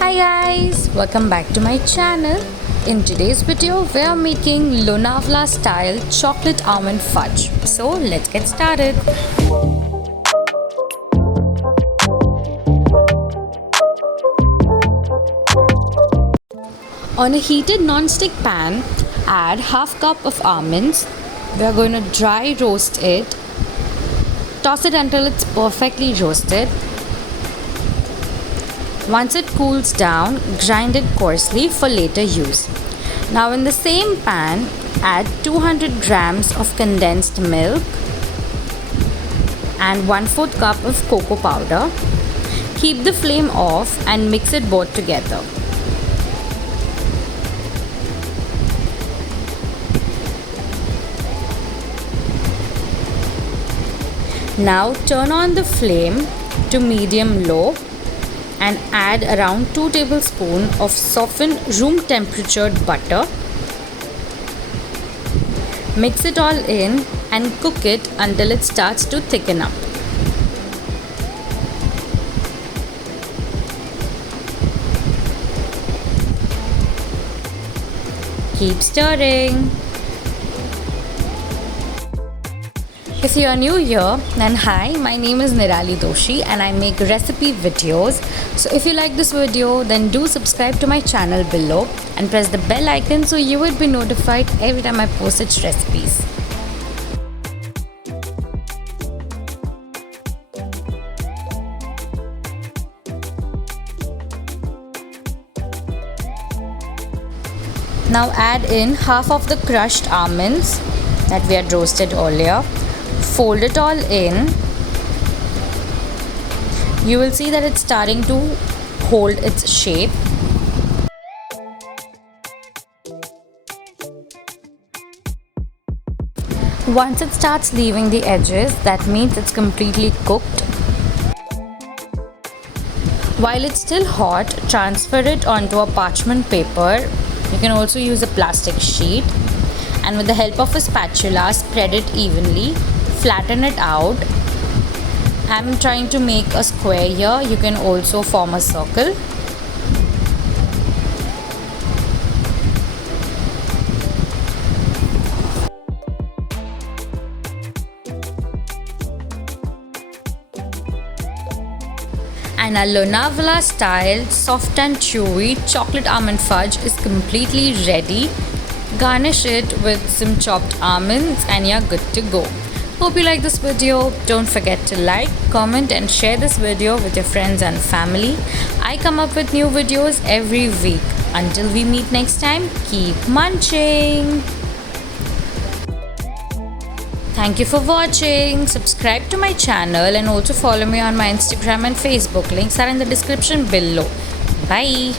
Hi guys, welcome back to my channel. In today's video, we are making Lonavala style chocolate almond fudge. So let's get started. On a heated non-stick pan, add half cup of almonds. We are going to dry roast it. Toss it until it's perfectly roasted. Once it cools down, grind it coarsely for later use. Now in the same pan, add 200 grams of condensed milk and 1/4 cup of cocoa powder. Keep the flame off and mix it both together. Now turn on the flame to medium-low and add around 2 tablespoons of softened room temperatured butter. Mix it all in and cook it until it starts to thicken up. Keep stirring. If you are new here, then hi, my name is Nirali Doshi and I make recipe videos. So if you like this video, then do subscribe to my channel below and press the bell icon so you would be notified every time I post such recipes. Now add in half of the crushed almonds that we had roasted earlier. Fold it all in. You will see that it's starting to hold its shape. Once it starts leaving the edges, that means it's completely cooked. While it's still hot, transfer it onto a parchment paper. You can also use a plastic sheet. And with the help of a spatula, spread it evenly. Flatten it out. I'm trying to make a square here. You can also form a circle. And our Lonavala style soft and chewy chocolate almond fudge is completely ready. Garnish it with some chopped almonds and you're good to go. Hope you like this video. Don't forget to like, comment and share this video with your friends and family. I come up with new videos every week. Until we meet next time, keep munching. Thank you for watching. Subscribe to my channel and also follow me on my Instagram and Facebook. Links are in the description below. Bye.